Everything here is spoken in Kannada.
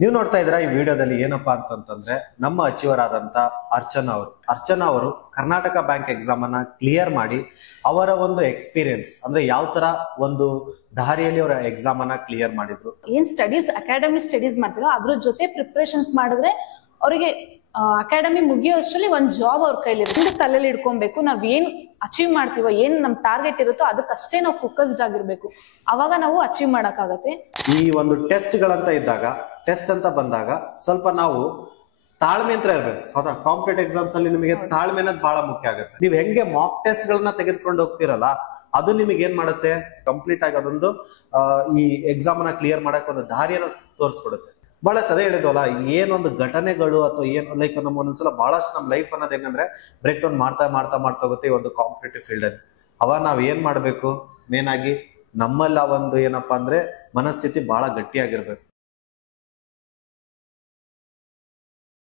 ನೀವು ನೋಡ್ತಾ ಇದ್ರ ಈ ವಿಡಿಯೋದಲ್ಲಿ ಏನಪ್ಪಾ ಅಂತಂದ್ರೆ ನಮ್ಮ ಅಚೀವರ್ ಆದಂತ ಅರ್ಚನಾ ಅವರು ಕರ್ನಾಟಕ ಬ್ಯಾಂಕ್ ಎಕ್ಸಾಮ್ ಅನ್ನ ಕ್ಲಿಯರ್ ಮಾಡಿ ಅವರ ಒಂದು ಎಕ್ಸ್ಪೀರಿಯನ್ಸ್ ಅಂದ್ರೆ ಯಾವ ತರ ಒಂದು ದಾರಿಯಲ್ಲಿ ಅವರ ಎಕ್ಸಾಮ್ ಅನ್ನ ಕ್ಲಿಯರ್ ಮಾಡಿದ್ರು. ಏನ್ ಸ್ಟಡೀಸ್ ಅಕಾಡೆಮಿ ಸ್ಟಡೀಸ್ ಮಾಡ್ತಿರೋ ಅದ್ರ ಜೊತೆ ಪ್ರಿಪರೇಷನ್ಸ್ ಮಾಡಿದ್ರೆ ಅವರಿಗೆ ಅಕಾಡೆಮಿ ಮುಗಿಯೋ ಅಷ್ಟರಲ್ಲಿ ಒಂದ್ ಜಾಬ್ ಅವ್ರ ಕೈಲಿ ತಲೆಯಲ್ಲಿ ಇಟ್ಕೊಬೇಕು. ನಾವ್ ಏನ್ ಅಚೀವ್ ಮಾಡ್ತೀವೋ ಏನ್ ನಮ್ ಟಾರ್ಗೆಟ್ ಇರುತ್ತೋ ಅದಕ್ಕಷ್ಟೇ ನಾವು ಫೋಕಸ್ಡ್ ಆಗಿರ್ಬೇಕು. ಅವಾಗ ನಾವು ಅಚೀವ್ ಮಾಡಕ್ಕಾಗತ್ತೆ. ಈ ಒಂದು ಟೆಸ್ಟ್ ಗಳಂತ ಇದ್ದಾಗ ಟೆಸ್ಟ್ ಅಂತ ಬಂದಾಗ ಸ್ವಲ್ಪ ನಾವು ತಾಳ್ಮೆ ಅಂತ ಇರ್ಬೇಕು. ಹೌದಾ? ಕಾಂಪಿಟೇಟಿವ್ ಎಕ್ಸಾಮ್ಸ್ ಅಲ್ಲಿ ನಿಮಗೆ ತಾಳ್ಮೆ ಅನ್ನೋದು ಬಹಳ ಮುಖ್ಯ ಆಗುತ್ತೆ. ನೀವ್ ಹೆಂಗೆ ಮಾಕ್ ಟೆಸ್ಟ್ ಗಳನ್ನ ತೆಗೆದುಕೊಂಡು ಹೋಗ್ತಿರಲ್ಲ ಅದು ನಿಮಗೆ ಏನ್ ಮಾಡುತ್ತೆ, ಕಂಪ್ಲೀಟ್ ಆಗಿ ಅದೊಂದು ಈ ಎಕ್ಸಾಮ್ ನ ಕ್ಲಿಯರ್ ಮಾಡಕ್ ಒಂದು ದಾರಿಯನ್ನು ತೋರಿಸ್ಕೊಡುತ್ತೆ. ಬಹಳ ಸದೇ ಹೇಳಿದ್ವಲ್ಲ, ಏನೊಂದು ಘಟನೆಗಳು ಅಥವಾ ಏನ್ ಲೈಕ್ ನಮ್ಮ ಒಂದೊಂದ್ಸಲ ಬಹಳಷ್ಟು ನಮ್ ಲೈಫ್ ಅನ್ನೋದು ಹೆಂಗಂದ್ರೆ ಬ್ರೇಕ್ ಡೌನ್ ಮಾಡ್ತಾ ಹೋಗುತ್ತೆ ಈ ಒಂದು ಕಾಂಪಿಟೇಟಿವ್ ಫೀಲ್ಡ್ ಅಲ್ಲಿ. ಅವಾಗ ನಾವ್ ಏನ್ ಮಾಡ್ಬೇಕು, ಮೇನ್ ಆಗಿ ನಮ್ಮಲ್ಲ ಒಂದು ಏನಪ್ಪಾ ಅಂದ್ರೆ ಮನಸ್ಥಿತಿ ಬಹಳ ಗಟ್ಟಿಯಾಗಿರ್ಬೇಕು.